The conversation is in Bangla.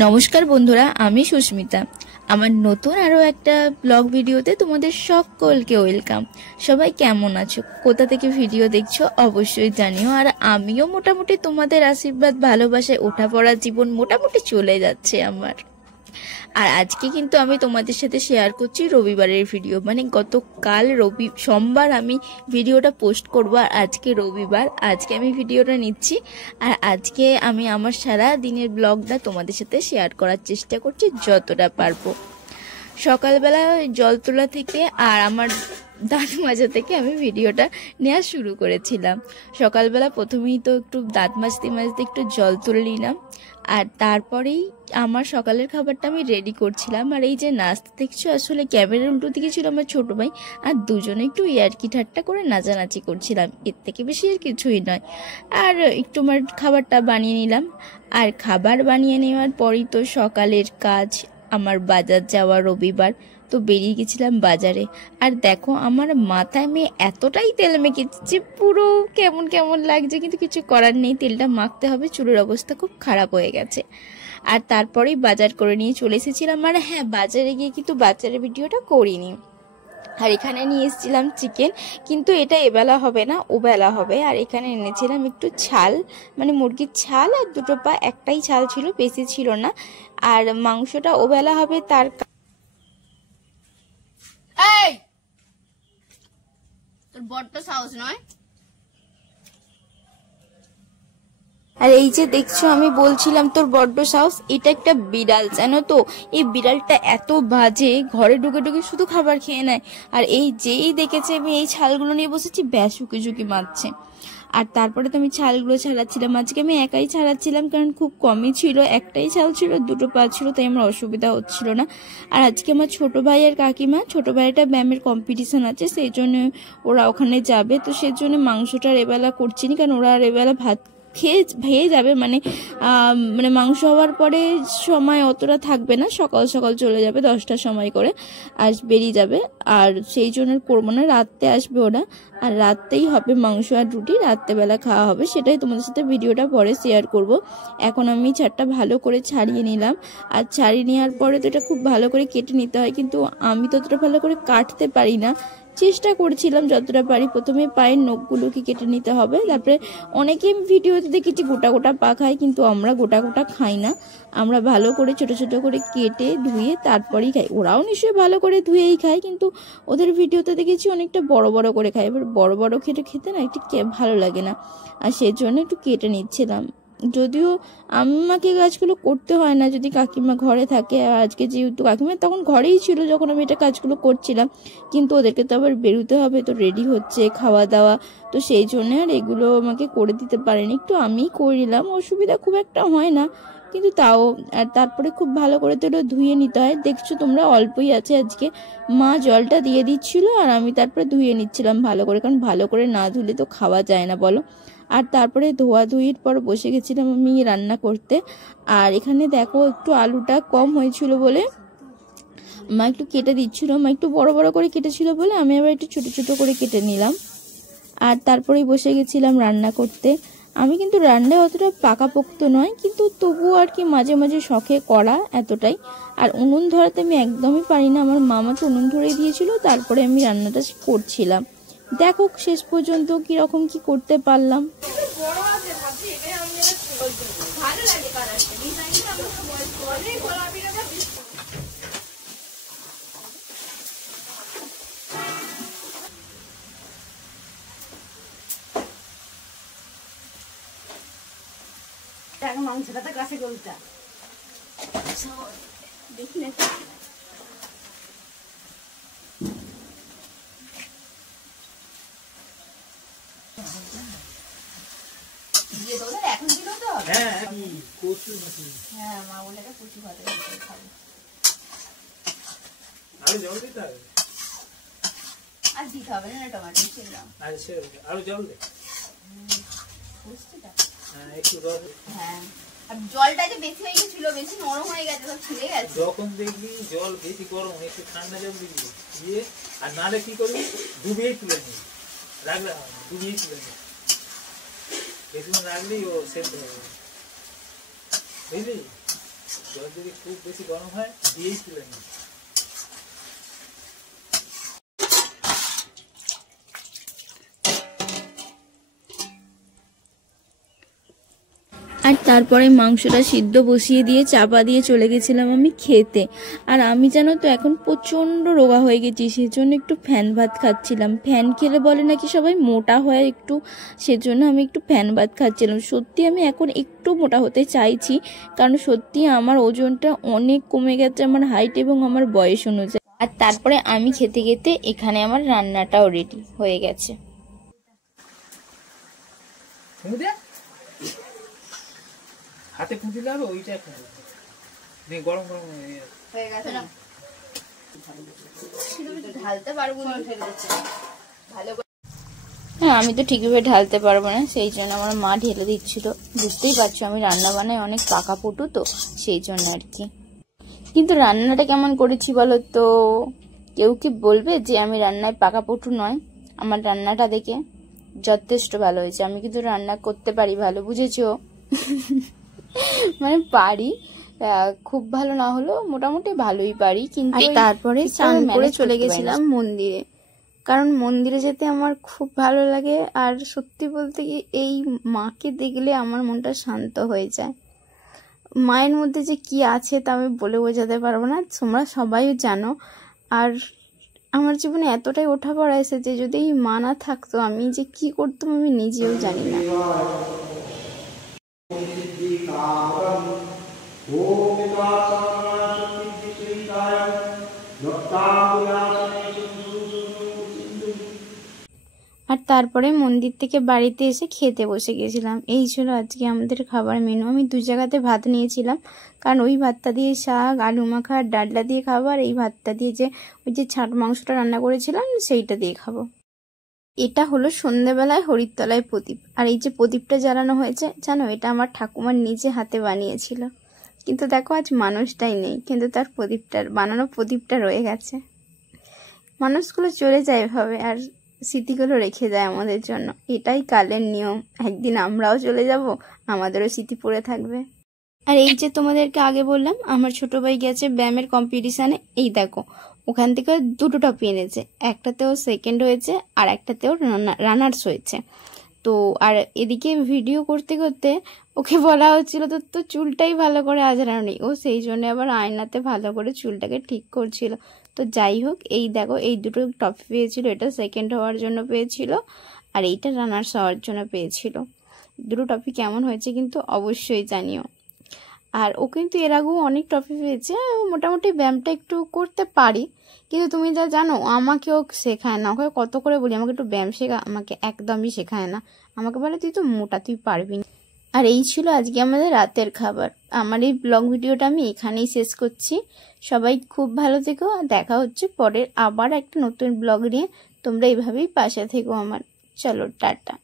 নমস্কার বন্ধুরা, আমি সুস্মিতা। আমার নতুন আরো একটা ব্লগ ভিডিওতে তোমাদের সকলকে ওয়েলকাম। সবাই কেমন আছো, কোথা থেকে ভিডিও দেখছো অবশ্যই জানিও। আর আমিও মোটামুটি তোমাদের আশীর্বাদ ভালোবাসায় ওঠা পড়া জীবন মোটামুটি চলে যাচ্ছে আমার। আর আজকে কিন্তু আমি তোমাদের সাথে শেয়ার করছি রবিবারের ভিডিও, মানে গতকাল সোমবার আমি ভিডিওটা পোস্ট করব, আর আজকে রবিবার, আজকে আমি ভিডিওটা নিচ্ছি। আর আজকে আমি আমার সারা দিনের ব্লগটা তোমাদের সাথে শেয়ার করার চেষ্টা করছি যতটা পারবো। সকালবেলা জল তোলা থেকে আর আমার দাঁত মাজা থেকে আমি ভিডিওটা নেওয়া শুরু করেছিলাম। সকালবেলা প্রথমেই তো একটু দাঁত মাজতে মাজতে একটু জল তুলে নিলাম, আর তারপরেই আমার সকালের খাবারটা আমি রেডি করছিলাম। আর এই যে নাস্তা দেখছো, আসলে ক্যামেরার উল্টো দিকে ছিল আমার ছোট ভাই, আর দুজনে একটু ইয়ার্কি ঠাট্টা করে নাচানাচি করছিলাম, এর থেকে বেশি আর কিছুই নয়। আর একটু আমার খাবারটা বানিয়ে নিলাম, আর খাবার বানিয়ে নেওয়ার পরই তো সকালের কাজ, আমার বাজার যাওয়া। রবিবার তো বেরিয়ে গেছিলাম বাজারে। আর দেখো আমার মাথায় মেয়ে এতটাই তেল মেখেছে, পুরো কেমন কেমন লাগছে, কিন্তু কিছু করার নেই, তেলটা মাখতে হবে, চুলের অবস্থা খুব খারাপ হয়ে গেছে। আর তারপরেই বাজার করে নিয়ে চলে এসেছিলাম। আর হ্যাঁ, বাজারে গিয়ে কিন্তু বাজারের ভিডিওটা করিনি। আর এখানে নিয়ে এসেছিলাম চিকেন, কিন্তু এটা এবেলা হবে না, ওবেলা হবে। আর এখানে এনেছিলাম একটু ছাল, মানে মুরগির ছাল, আর দুটো পা, একটাই ছাল ছিল, বেশি ছিল না। আর মাংসটা ওবেলা হবে। তার তোর বড্ড সাহস নয়। আর এই যে দেখছো, আমি বলছিলাম তোর বড্ড সাহস, এটা একটা বিড়াল, জানো তো? এই বিড়ালটা এত বাজে, ঘরে ঢুকে ঢুকে শুধু খাবার খেয়ে নেয়। আর এই যেই দেখেছে আমি এই ছালগুলো নিয়ে বসেছি, ব্যাস উকি ঝুঁকি মারছে। আর তারপরে তো আমি ছালগুলো ছাড়াচ্ছিলাম। আজকে আমি একাই ছাড়াচ্ছিলাম, কারণ খুব কমই ছিল, একটাই ছাল ছিল, দুটো পা ছিল, তাই আমার অসুবিধা হচ্ছিল না। আর আজকে আমার ছোট ভাই আর কাকিমা, ছোট ভাইটা ব্যায়ামের কম্পিটিশন আছে, সেই জন্য ওরা ওখানে যাবে। তো সেই জন্য মাংসটা আর এবেলা করছি না, কারণ ওরা আর এবেলা ভাত খেয়ে যাবে, মানে মাংস হওয়ার পরে সময় অতটা থাকবে না, সকাল সকাল চলে যাবে 10টার সময় করে বেরিয়ে যাবে। আর সেই জন্য করবো না, রাত্রে আসবে ওরা, আর রাত্রেই হবে মাংস আর রুটি, রাত্রেবেলা খাওয়া হবে। সেটাই তোমাদের সাথে ভিডিওটা পরে শেয়ার করব। এখন আমি ছাড়টা ভালো করে ছাড়িয়ে নিলাম। আর ছাড়িয়ে নেওয়ার পরে তো এটা খুব ভালো করে কেটে নিতে হয়, কিন্তু আমি ততটা ভালো করে কাটতে পারি না, চেষ্টা করছিলাম যতটা পারি। প্রথমে পায়ের নখগুলোকে কেটে নিতে হবে, তারপরে অনেকে ভিডিওতে দেখেছি গোটা গোটা পা খায়, কিন্তু আমরা গোটা গোটা খাই না, আমরা ভালো করে ছোট ছোট করে কেটে ধুয়ে তারপরেই খাই। ওরাও নিশ্চয়ই ভালো করে ধুয়েই খায়, কিন্তু ওদের ভিডিওতে দেখেছি অনেকটা বড় বড় করে খায়। এবার বড় বড় খেতে না একটু ভালো লাগে না, আর সেই জন্য একটু কেটে নিচ্ছিলাম। যদিও আমাকে কাজগুলো করতে হয় না যদি কাকিমা ঘরে থাকে। আর আজকে যেহেতু কাকিমা তখন ঘরেই ছিল যখন আমি এটা কাজগুলো করছিলাম, কিন্তু ওদেরকে তো আবার বেরোতে হবে, তো রেডি হচ্ছে, খাওয়া দাওয়া, তো সেই জন্য আর এগুলো আমাকে করে দিতে পারেনি, একটু আমিই করে নিলাম, অসুবিধা খুব একটা হয় না, কিন্তু তাও। আর তারপরে খুব ভালো করে তো এটা ধুয়ে নিতে হয়। দেখছো তোমরা, অল্পই আছে আজকে, মা জলটা দিয়ে দিচ্ছিল আর আমি তারপরে ধুয়ে নিচ্ছিলাম ভালো করে, কারণ ভালো করে না ধুলে তো খাওয়া যায় না, বলো। আর তারপরে ধোয়াধুয়ির পর বসে গেছিলাম আমি রান্না করতে। আর এখানে দেখো একটু আলুটা কম হয়েছিল বলে মা একটু কেটে দিচ্ছিল, মা একটু বড় বড় করে কেটেছিল বলে আমি আবার একটু ছোট ছোট করে কেটে নিলাম। আর তারপরেই বসে গেছিলাম রান্না করতে। আমি কিন্তু রান্নায় অতটা পাকাপোক্ত নয়, কিন্তু তবুও আর কি মাঝে মাঝে শখে করা, এতটাই। আর উনুন ধরাতে আমি একদমই পারি না, আমার মামা তো উনুন ধরে দিয়েছিল, তারপরে আমি রান্নাটা করছিলাম। দেখো শেষ পর্যন্ত কিরকম কি করতে পারলাম। মাংসটা তো গাছে গলতা দেখি না। এখন দিল তো, হ্যাঁ কচু, হ্যাঁ মা বলে কচু ভাতে খাবে। আলু জল দিতে হবে, আর দিতে হবে না, টমেটো ছিলাম, আচ্ছা আলু জল দে, হ্যাঁ একটু রস, হ্যাঁ। আর জলটা যে বেশি হয়ে গেছিল, বেশি নরম হয়ে গেছে, সব ছিঁড়ে গেছে। যখন দেখবি জল বেশি গরম, একটু ঠান্ডা জল দিবি দিয়ে, আর নালে কি করবি, ডুবিয়েই তুলে নিবি, রাখলে ডুবিয়েই তুলে নিবি, বেশিক্ষণ রাখলেই ও সেদ্ধ হবে, বুঝলি। জল যদি খুব বেশি গরম হয় দিয়েই তুলে নিই। আর তারপরে মাংসটা সিদ্ধ বসিয়ে দিয়ে চাপা দিয়ে চলে গেছিলাম আমি খেতে। আর আমি জানো তো এখন প্রচণ্ড রোগা হয়ে গেছি, সেজন্য একটু ফ্যান ভাত খাচ্ছিলাম। ফ্যান খেলে বলে নাকি সবাই মোটা হয় একটু, সেজন্য আমি একটু ফ্যান ভাত খাচ্ছিলাম। সত্যি আমি এখন একটু মোটা হতে চাইছি, কারণ সত্যি আমার ওজনটা অনেক কমে গেছে আমার হাইট এবং আমার বয়স অনুযায়ী। আর তারপরে আমি খেতে খেতে এখানে আমার রান্নাটাও রেডি হয়ে গেছে। হাতে খুঁজে যাবে ওইটা গরম গরম হয়ে গেছে না, ঢালতে পারবো না। হ্যাঁ, আমি তো ঠিকভাবে ঢালতে পারবো না, সেই জন্য আমার মা ঢেলে দিচ্ছিল। বুঝতেই পারছো আমি রান্না বানাই অনেক পাকাপটু, তো সেই জন্য আর কি। কিন্তু রান্নাটা কেমন করেছি বলো তো? কেউ কি বলবে যে আমি রান্নায় পাকাপটু নয়? আমার রান্নাটা দেখে যথেষ্ট ভালো হয়েছে। আমি কিন্তু রান্না করতে পারি ভালো, বুঝেছো? মানে পারি, খুব ভালো না হলেও মোটামুটি ভালোই পারি। কিন্তু তারপরে স্নান করে চলে গেছিলাম মন্দিরে, কারণ মন্দিরে যেতে আমার খুব ভালো লাগে। আর সত্যি বলতে কি, এই মাকে দেখলে আমার মনটা শান্ত হয়ে যায়। মায়ের মধ্যে যে কি আছে তা আমি বলে বোঝাতে পারবো না, তোমরা সবাই জানো। আর আমার জীবনে এতটাই ওঠাপড়া এসেছে, যদি এই মা না থাকতো আমি যে কি করতাম আমি নিজেও জানি না। আর তারপরে মন্দির থেকে বাড়িতে এসে খেতে বসে গেছিলাম। এই ছিল আজকে আমাদের খাবার মেনু। আমি 2 জায়গাতে ভাত নিয়েছিলাম, কারণ ওই ভাতটা দিয়ে শাক, আলু মাখা আর ডালটা দিয়ে খাবো, আর এই ভাতটা দিয়ে ওই যে ছাট মাংসটা রান্না করেছিলাম সেইটা দিয়ে খাবো। এটা হলো সন্ধ্যেবেলায় হরিতলায় প্রদীপ। আর এই যে প্রদীপটা জ্বালানো হয়েছে জানো, এটা আমার ঠাকুমার নিজে হাতে বানিয়েছিল। কিন্তু দেখো আজ মানুষটাই নেই, কিন্তু তার বানানো প্রদীপটা রয়ে গেছে। মানুষগুলো চলে যায় এভাবে, আর স্মৃতিগুলো রেখে যায় আমাদের জন্য। এটাই কালের নিয়ম, একদিন আমরাও চলে যাব, আমাদেরও স্মৃতি পড়ে থাকবে। আর এই যে তোমাদেরকে আগে বললাম আমার ছোট ভাই গেছে ব্যায়ামের কম্পিটিশানে, এই দেখো ওখান থেকে 2টো ট্রফি এনেছে। একটাতেও সেকেন্ড হয়েছে আর একটাতেও রানার্স হয়েছে। তো আর এদিকে ভিডিও করতে করতে ওকে বলা হচ্ছিল তো চুলটাই ভালো করে আজরানি, ও সেই জন্য আবার আয়নাতে ভালো করে চুলটাকে ঠিক করছিল। তো যাই হোক, এই দেখো এই 2টো ট্রফি পেয়েছিল। এটা সেকেন্ড হওয়ার জন্য পেয়েছিল, আর এইটা রানার্স হওয়ার জন্য পেয়েছিল। 2টো ট্রফি কেমন হয়েছে কিন্তু অবশ্যই জানিও। আর ও কিন্তু এর আগেও অনেক ট্রফি পেয়েছে। মোটামুটি ব্যায়ামটা একটু করতে পারি, কিন্তু তুমি যা জানো আমাকেও শেখায় না। ওকে কত করে বলি আমাকে একটু ব্যায়াম শেখা, আমাকে একদমই শেখায় না। আমাকে বলে তুই তো মোটা, তুই পারবি না। আর এই ছিল আজকে আমাদের রাতের খাবার। আমার এই ব্লগ ভিডিওটা আমি এখানেই শেষ করছি। সবাই খুব ভালো থেকো, দেখা হচ্ছে পরের আবার একটা নতুন ব্লগ নিয়ে। তোমরা এইভাবেই পাশে থেকো আমার। চলো টাটা।